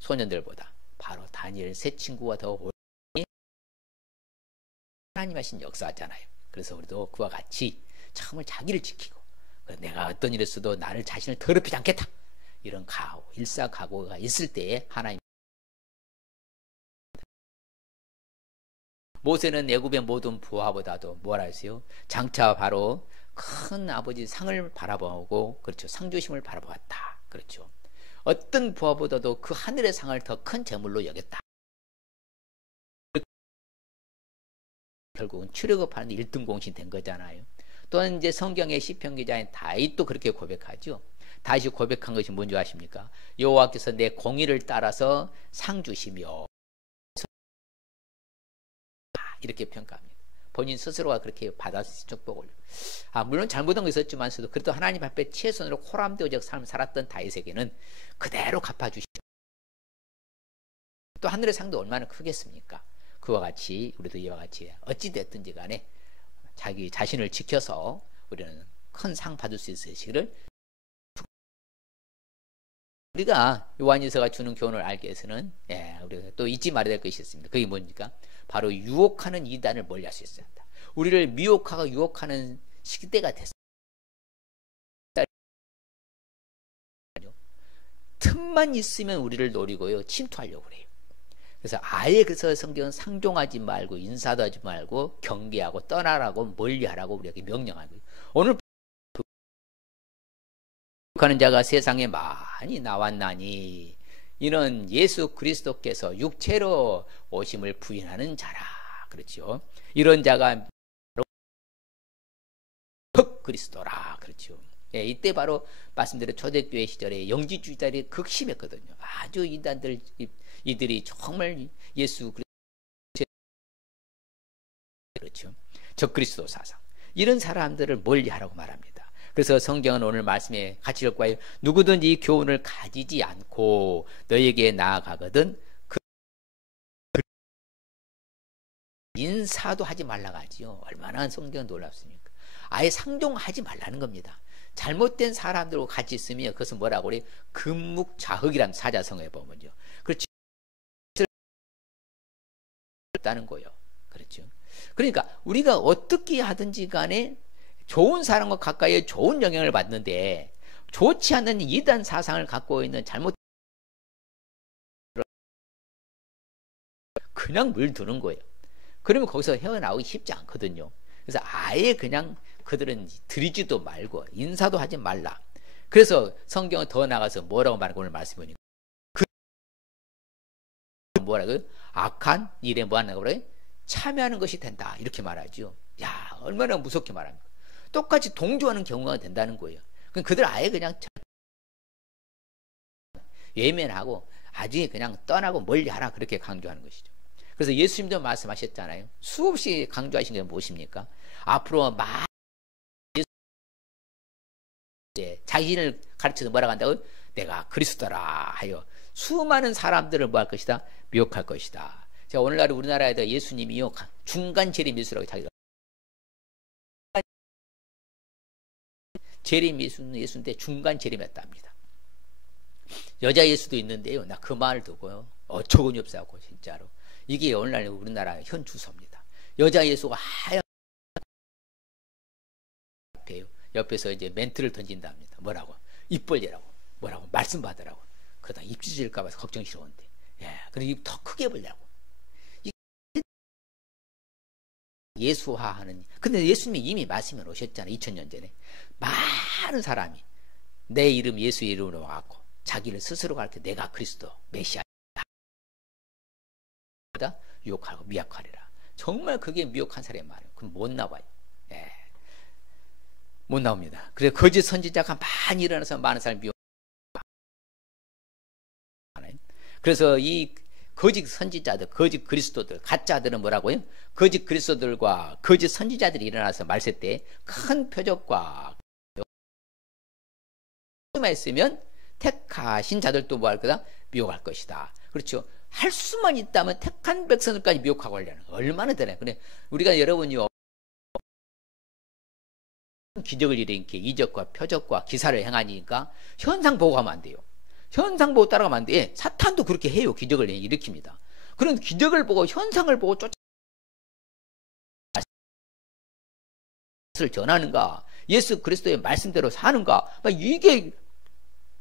소년들보다 바로 다니엘 세 친구가 더 하나님 하신 역사잖아요. 그래서 우리도 그와 같이 정말 자기를 지키고 내가 어떤 일을 써도 나를 자신을 더럽히지 않겠다. 이런 각오, 일사각오가 있을 때에 하나님. 모세는 애굽의 모든 부하보다도 뭐라 했어요? 장차 바로 큰 아버지 상을 바라보고 그렇죠. 상주심을 바라보았다. 그렇죠. 어떤 부하보다도 그 하늘의 상을 더 큰 재물로 여겼다. 결국은 출애굽하는 1등 공신 된 거잖아요. 또한 이제 성경의 시편 기자인 다윗도 그렇게 고백하죠. 다윗이 고백한 것이 뭔지 아십니까? 여호와께서 내 공의를 따라서 상 주시며 이렇게 평가합니다. 본인 스스로가 그렇게 받아서 축복을. 물론 잘못한 거 있었지만서도 그래도 하나님 앞에 최선으로 호람되어적 삶을 살았던 다윗에게는 그대로 갚아주시죠. 또 하늘의 상도 얼마나 크겠습니까? 그와 같이 우리도 이와 같이 어찌됐든지 간에 자기 자신을 지켜서 우리는 큰 상 받을 수 있으시기를. 우리가 요한일서가 주는 교훈을 알기 위해서는 우리가 또 잊지 말아야 될 것이 있습니다. 그게 뭡니까? 바로 유혹하는 이단을 멀리할 수 있어야 한다. 우리를 미혹하고 유혹하는 시대가 됐습니다. 틈만 있으면 우리를 노리고요 침투하려고 그래요. 그래서 아예 그래서 성경은 상종하지 말고 인사도 하지 말고 경계하고 떠나라고 멀리하라고 우리에게 명령하고 오늘 하는 자가 세상에 많이 나왔나니 이는 예수 그리스도께서 육체로 오심을 부인하는 자라. 그렇죠. 이런 자가 흑 그리스도라. 그렇죠. 이때 바로 말씀드린 초대교회 시절에 영지주의자들이 극심했거든요. 아주 이단들 이들이 정말 예수 그렇죠? 적그리스도 사상. 이런 사람들을 멀리하라고 말합니다. 그래서 성경은 오늘 말씀에 같이 읽을 누구든 이 교훈을 가지지 않고 너에게 나아가거든 그 인사도 하지 말라고 하지요. 얼마나 성경은 놀랍습니까? 아예 상종하지 말라는 겁니다. 잘못된 사람들과 같이 있으면 그것은 뭐라고 그래요? 금묵자흑이라는 사자성어에 보면요. 그렇죠. 다는 거예요. 그렇죠. 그러니까 우리가 어떻게 하든지 간에 좋은 사람과 가까이 좋은 영향을 받는데 좋지 않은 이단 사상을 갖고 있는 잘못 그냥 물드는 거예요. 그러면 거기서 헤어나오기 쉽지 않거든요. 그래서 아예 그냥 그들은 들이지도 말고 인사도 하지 말라. 그래서 성경은 더 나가서 뭐라고 말하고 오늘 말씀 보니까 뭐라고요? 악한 일에 뭐 하는 거라고요? 참여하는 것이 된다. 이렇게 말하죠. 야, 얼마나 무섭게 말합니까? 똑같이 동조하는 경우가 된다는 거예요. 그들 아예 그냥 외면하고 나중에 그냥 떠나고 멀리하라 그렇게 강조하는 것이죠. 그래서 예수님도 말씀하셨잖아요. 수없이 강조하신 게 무엇입니까? 앞으로 많은 자신을 가르쳐서 뭐라고 한다고요? 내가 그리스도라 하여 수많은 사람들을 뭐 할 것이다? 미혹할 것이다. 제가 오늘날 우리나라에도 예수님이요 중간 재림 예수라고 자기가 재림 예수인데 중간 재림했답니다. 여자 예수도 있는데요. 나 그 말 듣고요 어처구니 없어갖고 진짜로 이게 오늘날 우리나라 현 주소입니다. 여자 예수가 하얀 옆에서 이제 멘트를 던진답니다. 뭐라고? 입 벌리라고. 뭐라고? 말씀 받으라고. 그러다 입 찢을까 봐서 걱정스러운데. 예, 그리고 입 더 크게 벌려고. 예수화하는. 근데 예수님이 이미 말씀해 오셨잖아요. 2000년 전에. 많은 사람이 내 이름 예수 이름으로 와갖고 자기를 스스로 가르쳐 내가 그리스도 메시아다. 유혹하고 미혹하리라. 정말 그게 미혹한 사람이 많아요. 그럼 못 나와요. 예. 못 나옵니다. 그래서 거짓 선지자가 많이 일어나서 많은 사람이 미혹. 그래서 이 거짓 선지자들, 거짓 그리스도들, 가짜들은 뭐라고요? 거짓 그리스도들과 거짓 선지자들이 일어나서 말세 때 큰 표적과 만 있으면 택하신 자들도 뭐 할 거다? 미혹할 것이다. 그렇죠. 할 수만 있다면 택한 백성들까지 미혹하고 하려는 거 얼마나 되나요? 근데 우리가 여러분요 기적을 일으키게 이적과 표적과 기사를 행하니까 현상 보고 가면 안 돼요. 현상 보고 따라가면 안 돼. 예, 사탄도 그렇게 해요. 기적을 일으킵니다. 그런 기적을 보고 현상을 보고 쫓아 말씀을 전하는가, 예수 그리스도의 말씀대로 사는가, 이게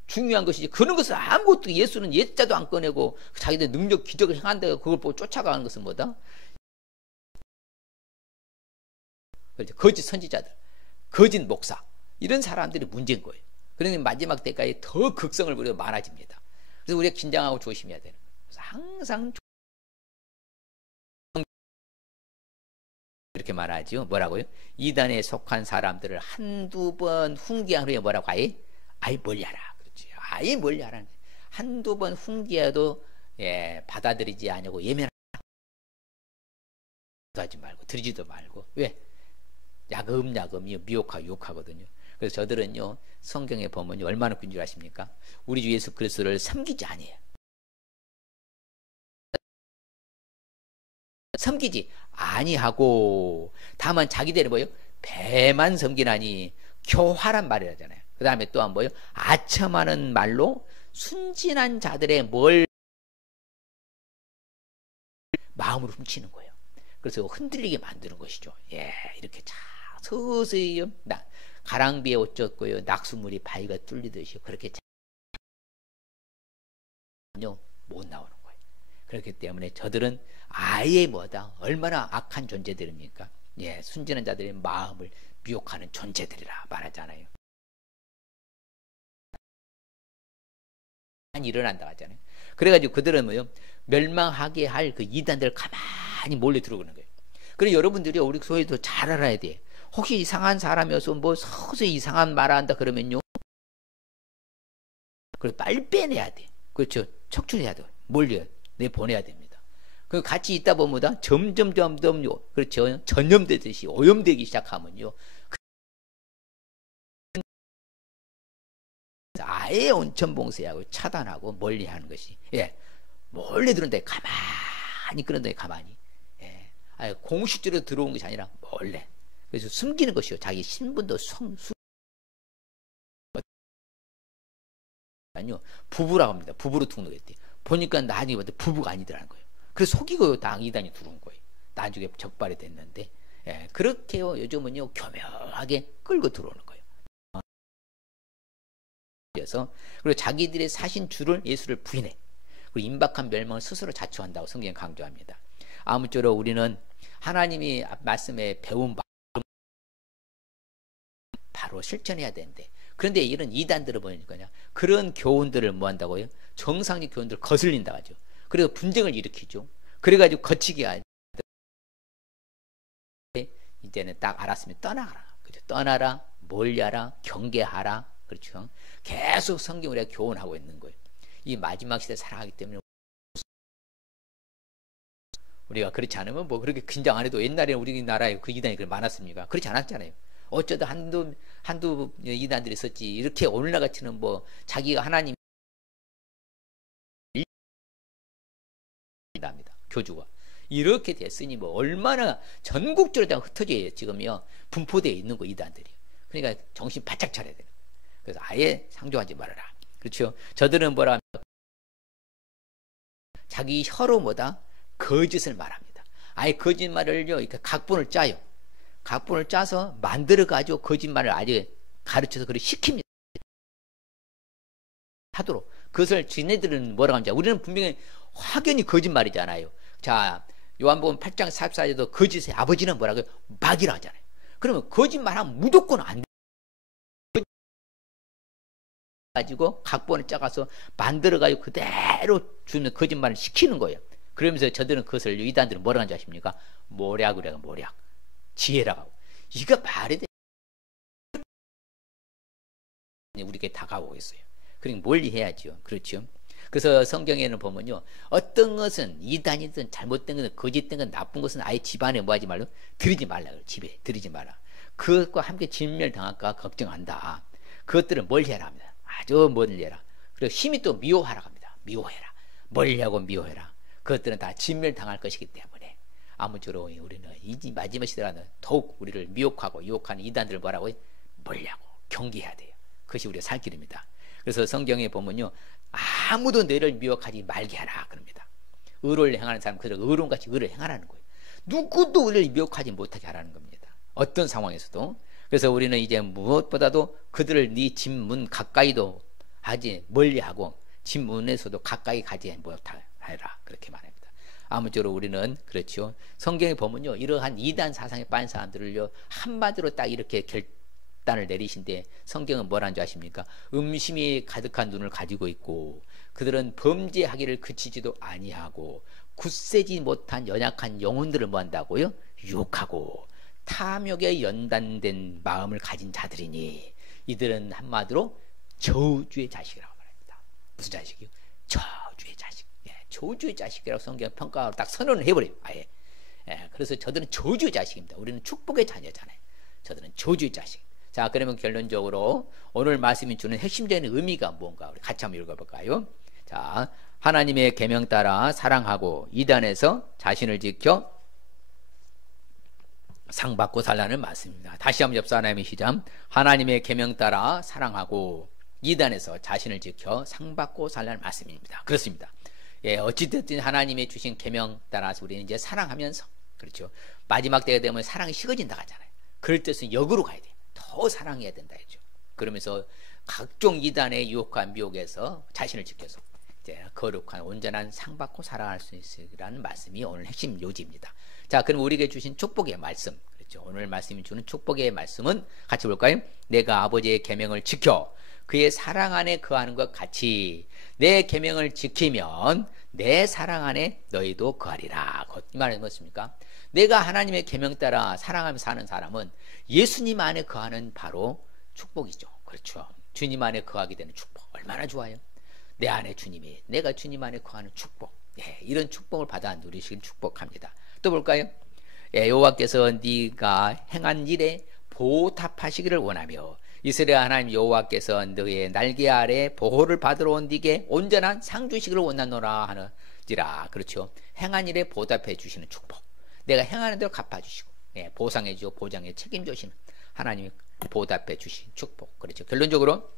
중요한 것이지. 그런 것은 아무것도 예수는 예자도 안 꺼내고 자기들 능력 기적을 행한다고 그걸 보고 쫓아가는 것은 뭐다? 거짓 선지자들, 거짓 목사 이런 사람들이 문제인 거예요. 그러니 마지막 때까지 더 극성을 부려 많아집니다. 그래서 우리가 긴장하고 조심해야 되는 거예요. 그래서 항상 이렇게 말하죠. 뭐라고요? 이단에 속한 사람들을 한두 번 훈계한 후에 뭐라고 아예 멀리하라. 그렇지. 아예 멀리하라는 거예요. 한두 번 훈계해도 예, 받아들이지 않고 예면하지 말고 들이지도 말고. 왜? 야금야금이 미혹하고 유혹하거든요. 그래서 저들은요 성경에 보면 얼마나 꾼줄 아십니까? 우리 주 예수 그리스도를 섬기지 아니에요. 섬기지 아니하고 다만 자기들이 뭐요? 배만 섬기나니 교활한 말을 하잖아요. 그 다음에 또한 뭐요? 아첨하는 말로 순진한 자들의 뭘 마음으로 훔치는 거예요. 그래서 흔들리게 만드는 것이죠. 예, 이렇게 자 서서히 가랑비에 옷 젖고요 낙수물이 바위가 뚫리듯이 그렇게 못 나오는 거예요. 그렇기 때문에 저들은 아예 뭐다? 얼마나 악한 존재들입니까? 예, 순진한 자들의 마음을 미혹하는 존재들이라 말하잖아요. 일어난다 하잖아요. 그래가지고 그들은 뭐요? 멸망하게 할 그 이단들 가만히 몰래 들어오는 거예요. 그래서 여러분들이 우리 소위도 잘 알아야 돼. 혹시 이상한 사람이어서 뭐 서서히 이상한 말을 한다 그러면요. 그걸 빨리 빼내야 돼. 그렇죠. 척출해야 돼. 몰려 내보내야 됩니다. 그 같이 있다 보면 점점 그렇죠. 전염되듯이 오염되기 시작하면요. 아예 온천봉쇄하고 차단하고 멀리하는 것이, 예, 몰래 들어온다. 가만히 그런다. 가만히, 예, 아예 공식적으로 들어온 것이 아니라 몰래. 그래서 숨기는 것이요. 자기 신분도 아니요, 부부라고 합니다. 부부로 등록했대. 보니까 나중에 봤더니 부부가 아니더라는 거예요. 그래서 속이고 이단이 들어온 거예요. 나중에 적발이 됐는데, 예, 그렇게요. 요즘은요 교묘하게 끌고 들어오는 거예요. 그리고 자기들의 사신 주를 예수를 부인해. 그리고 임박한 멸망을 스스로 자초한다고 성경이 강조합니다. 아무쪼록 우리는 하나님이 말씀에 배운 바로 실천해야 되는데, 그런데 이런 이단들을 보니까 그런 교훈들을 뭐 한다고요? 정상적 교훈들을 거슬린다 하죠. 그래서 분쟁을 일으키죠. 그래가지고 거치게 하죠. 이제는 딱 알았으면 떠나라. 그렇죠? 떠나라, 멀리하라, 경계하라. 그렇죠? 계속 성경 우리가 교훈하고 있는 거예요. 이 마지막 시대 살아가기 때문에 우리가 그렇지 않으면 뭐 그렇게 긴장 안 해도 옛날에 우리나라에 그 이단이 많았습니까? 그렇지 않았잖아요. 어쩌다 한두 이단들이 있었지. 이렇게 오늘날 같이는 뭐 자기가 하나님 합니다. 교주가 이렇게 됐으니 뭐 얼마나 전국적으로 다 흩어져 지금요 분포되어 있는 거 이단들이. 그러니까 정신 바짝 차려야 돼요. 그래서 아예 상종하지 말아라. 그렇죠? 저들은 뭐라 합니까? 자기 혀로 뭐다? 거짓을 말합니다. 아예 거짓말을요, 이렇게 각본을 짜요. 각본을 짜서 만들어가지고 거짓말을 아주 가르쳐서 그걸 시킵니다. 하도록. 그것을 지네들은 뭐라고 하는지, 우리는 분명히 확연히 거짓말이잖아요. 자, 요한복음 8장 44절에도 거짓의 아버지는 뭐라고요? 마귀라 하잖아요. 그러면 거짓말하면 무조건 안 돼. 가지고 각본을 짜가서 만들어가지고 그대로 주는 거짓말을 시키는 거예요. 그러면서 저들은 그것을 이단들은 뭐라고 하는지 아십니까? 모략이라고. 모략, 지혜라고 하고. 이거 말이 돼. 우리에게 다가오고 있어요. 그러니까 멀리 해야죠. 그렇죠? 그래서 성경에는 보면요, 어떤 것은 이단이든 잘못된 것은 거짓된 건 나쁜 것은 아예 집안에 뭐 하지 말로 들이지 말라. 집에 들이지 마라. 그것과 함께 진멸당할까 걱정한다. 그것들은 멀리해라 합니다. 아주 멀리해라. 그리고 힘이 또 미워하라 합니다. 미워해라. 멀리하고 미워해라. 그것들은 다 진멸당할 것이기 때문에 아무쪼록 우리는 이 마지막 시대라는 더욱 우리를 미혹하고 유혹하는 이단들을 뭐라고 해요? 멀리하고 경계해야 돼요. 그것이 우리의 살 길입니다. 그래서 성경에 보면요, 아무도 너를 미혹하지 말게 하라 그럽니다. 의를 행하는 사람 그대로 의로운같이 의를 행하라는 거예요. 누구도 우리를 미혹하지 못하게 하라는 겁니다. 어떤 상황에서도. 그래서 우리는 이제 무엇보다도 그들을 네 집 문 가까이도 하지 멀리하고 집 문에서도 가까이 가지 못하라 그렇게 말합니다. 아무쪼록 우리는 그렇죠. 성경에 보면요, 이러한 이단 사상에 빠진 사람들을요 한마디로 딱 이렇게 결단을 내리신데, 성경은 뭐라는 줄 아십니까? 음심이 가득한 눈을 가지고 있고 그들은 범죄하기를 그치지도 아니하고 굳세지 못한 연약한 영혼들을 뭐 한다고요? 유혹하고 탐욕에 연단된 마음을 가진 자들이니 이들은 한마디로 저주의 자식이라고 말합니다. 무슨 자식이요? 저주의 자식. 예, 저주의 자식이라고 성경 평가로 딱 선언을 해버려요. 아예. 예, 그래서 저들은 저주의 자식입니다. 우리는 축복의 자녀잖아요. 저들은 저주의 자식. 자, 그러면 결론적으로 오늘 말씀이 주는 핵심적인 의미가 뭔가 우리 같이 한번 읽어볼까요? 자, 하나님의 계명 따라 사랑하고 이단에서 자신을 지켜 상 받고 살라는 말씀입니다. 다시 한번 접수 하나님의 시작. 하나님의 계명 따라 사랑하고 이단에서 자신을 지켜 상 받고 살라는 말씀입니다. 그렇습니다. 예, 어찌됐든 하나님의 주신 계명 따라서 우리는 이제 사랑하면서, 그렇죠, 마지막 때가 되면 사랑이 식어진다 하잖아요. 그럴 때는 역으로 가야 돼요. 더 사랑해야 된다 했죠. 그러면서 각종 이단의 유혹과 미혹에서 자신을 지켜서 이제 거룩한 온전한 상 받고 살아갈 수 있으라는 말씀이 오늘 핵심 요지입니다. 자, 그럼 우리에게 주신 축복의 말씀, 그렇죠, 오늘 말씀이 주는 축복의 말씀은 같이 볼까요? 내가 아버지의 계명을 지켜 그의 사랑 안에 거하는 것 같이 내 계명을 지키면 내 사랑 안에 너희도 거하리라. 이 말은 무엇입니까? 내가 하나님의 계명 따라 사랑하며 사는 사람은 예수님 안에 거하는 바로 축복이죠. 그렇죠. 주님 안에 거하게 되는 축복 얼마나 좋아요. 내 안에 주님이, 내가 주님 안에 거하는 축복. 예, 이런 축복을 받아 누리시길 축복합니다. 또 볼까요? 예, 여호와께서 네가 행한 일에 보답하시기를 원하며 이스라엘 하나님 여호와께서 너의 날개 아래 보호를 받으러 온 네게 온전한 상 주시기를 원하노라 하는지라. 그렇죠. 행한 일에 보답해 주시는 축복. 내가 행하는 대로 갚아주시고, 예, 보상해 주고 보장해 책임져 주시는 하나님이 보답해 주신 축복. 그렇죠. 결론적으로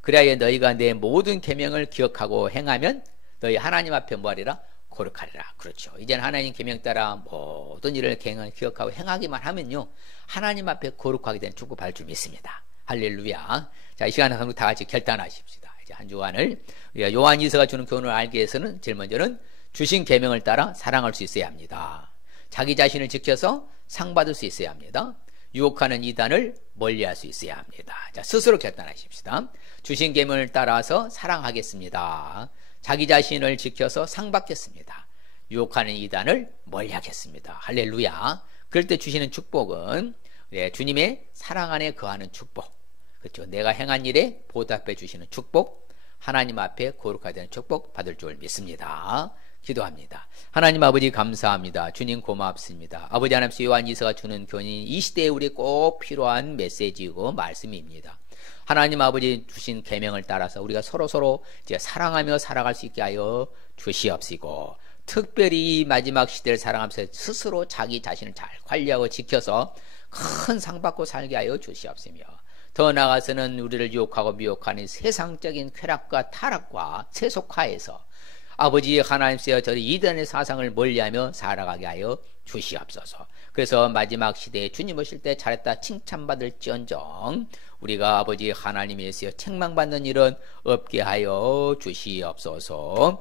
그래야 너희가 내 모든 계명을 기억하고 행하면 너희 하나님 앞에 뭐하리라? 거룩하리라. 그렇죠. 이제는 하나님 계명 따라 모든 일을 기억하고 행하기만 하면요, 하나님 앞에 거룩하게 된 축복 받을 줄 믿습니다. 할렐루야. 자, 이 시간에 다 같이 결단하십시다. 이제 한 주간을 요한이서가 주는 교훈을 알기 위해서는 제일 먼저는 주신 계명을 따라 사랑할 수 있어야 합니다. 자기 자신을 지켜서 상 받을 수 있어야 합니다. 유혹하는 이단을 멀리할 수 있어야 합니다. 자, 스스로 결단하십시다. 주신 계명을 따라서 사랑하겠습니다. 자기 자신을 지켜서 상 받겠습니다. 유혹하는 이단을 멀리하겠습니다. 할렐루야. 그럴 때 주시는 축복은, 네, 주님의 사랑 안에 거하는 축복. 그렇죠. 내가 행한 일에 보답해 주시는 축복, 하나님 앞에 거룩하게 되는 축복 받을 줄 믿습니다. 기도합니다. 하나님 아버지 감사합니다. 주님 고맙습니다. 아버지 하나님, 요한이서가 주는 교훈이 이 시대에 우리 꼭 필요한 메시지이고 말씀입니다. 하나님 아버지 주신 계명을 따라서 우리가 서로 이제 사랑하며 살아갈 수 있게 하여 주시옵시고, 특별히 마지막 시대를 살아가면서 스스로 자기 자신을 잘 관리하고 지켜서 큰 상 받고 살게 하여 주시옵시며, 더 나아가서는 우리를 유혹하고 미혹하는 세상적인 쾌락과 타락과 세속화에서 아버지 하나님께서 저희 이단의 사상을 멀리하며 살아가게 하여 주시옵소서. 그래서 마지막 시대에 주님 오실 때 잘했다 칭찬받을지언정 우리가 아버지 하나님에서 책망받는 일은 없게 하여 주시옵소서.